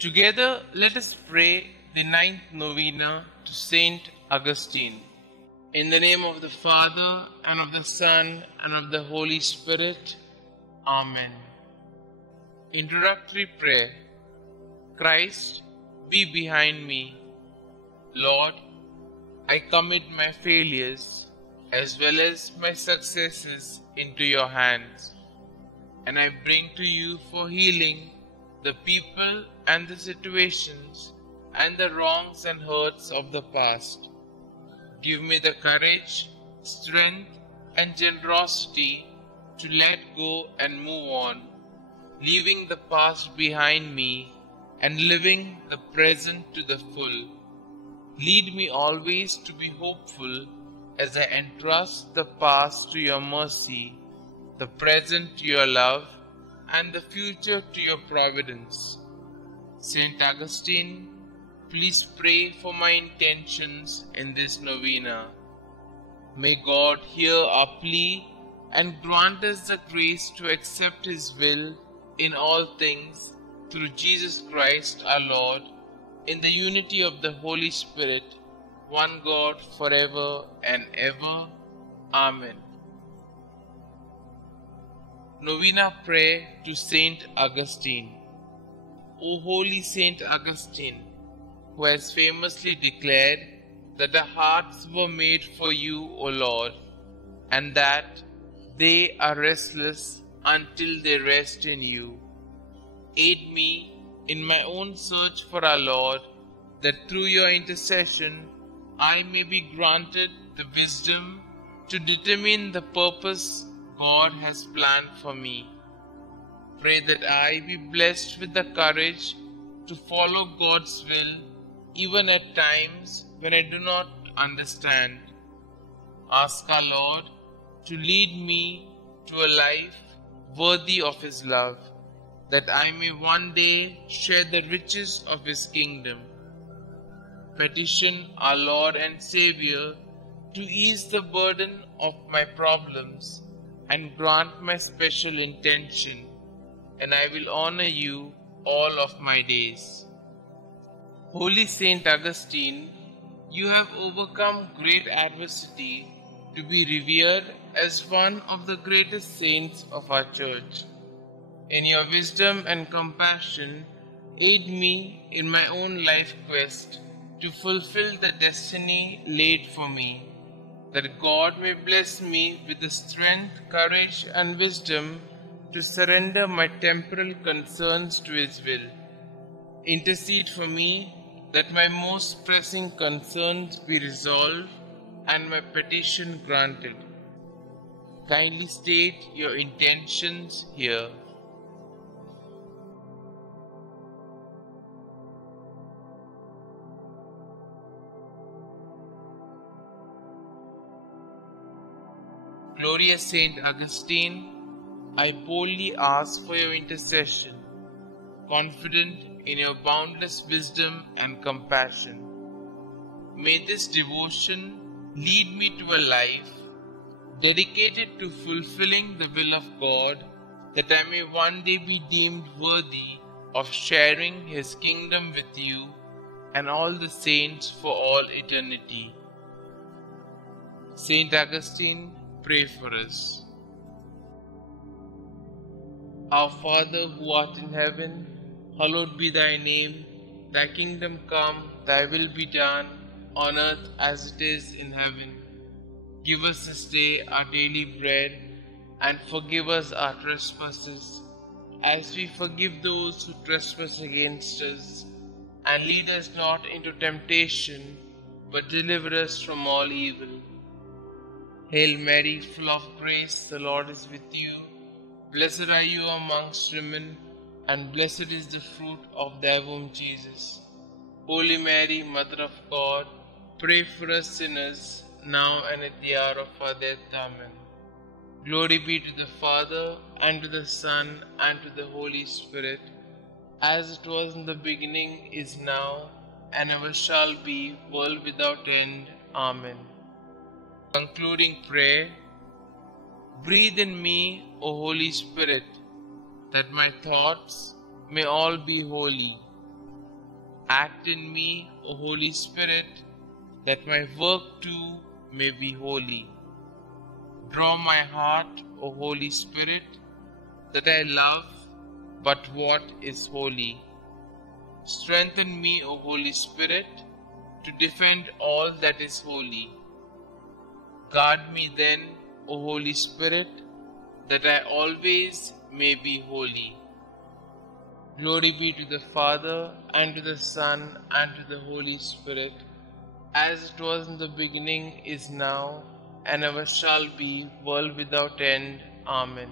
Together, let us pray the ninth novena to St Augustine. In the name of the Father, and of the Son, and of the Holy Spirit. Amen. Introductory Prayer. Christ, be behind me. Lord, I commit my failures as well as my successes into your hands, and I bring to you for healing the people and the situations and the wrongs and hurts of the past. Give me the courage, strength, and generosity to let go and move on, leaving the past behind me and living the present to the full. Lead me always to be hopeful as I entrust the past to your mercy, the present to your love, and the future to your providence. St. Augustine, please pray for my intentions in this novena. May God hear our plea and grant us the grace to accept His will in all things through Jesus Christ our Lord, in the unity of the Holy Spirit, one God forever and ever. Amen. Novena Prayer to St Augustine. O holy St Augustine, who has famously declared that the hearts were made for you, O Lord, and that they are restless until they rest in you. Aid me in my own search for our Lord, that through your intercession I may be granted the wisdom to determine the purpose God has planned for me. Pray that I be blessed with the courage to follow God's will, even at times when I do not understand. Ask our Lord to lead me to a life worthy of His love, that I may one day share the riches of His kingdom. Petition our Lord and Xavier to ease the burden of my problems and grant my special intention, and I will honor you all of my days. Holy St Augustine, you have overcome great adversity to be revered as one of the greatest saints of our Church. In your wisdom and compassion, aid me in my own life quest to fulfill the destiny laid for me, that God may bless me with the strength, courage, and wisdom to surrender my temporal concerns to His will. Intercede for me that my most pressing concerns be resolved and my petition granted. Kindly state your intentions here. Glorious St Augustine, I boldly ask for your intercession, confident in your boundless wisdom and compassion. May this devotion lead me to a life dedicated to fulfilling the will of God, that I may one day be deemed worthy of sharing His kingdom with you and all the saints for all eternity. St. Augustine, pray for us. Our Father, who art in heaven, hallowed be thy name. Thy kingdom come, thy will be done, on earth as it is in heaven. Give us this day our daily bread, and forgive us our trespasses, as we forgive those who trespass against us. And lead us not into temptation, but deliver us from all evil. Hail Mary, full of grace, the Lord is with you. Blessed are you amongst women, and blessed is the fruit of thy womb, Jesus. Holy Mary, Mother of God, pray for us sinners, now and at the hour of our death. Amen. Glory be to the Father, and to the Son, and to the Holy Spirit, as it was in the beginning, is now, and ever shall be, world without end. Amen. Concluding prayer. Breathe in me, O Holy Spirit, that my thoughts may all be holy. Act in me, O Holy Spirit, that my work too may be holy. Draw my heart, O Holy Spirit, that I love but what is holy. Strengthen me, O Holy Spirit, to defend all that is holy. Guard me then, O Holy Spirit, that I always may be holy. Glory be to the Father, and to the Son, and to the Holy Spirit, as it was in the beginning, is now, and ever shall be, world without end. Amen.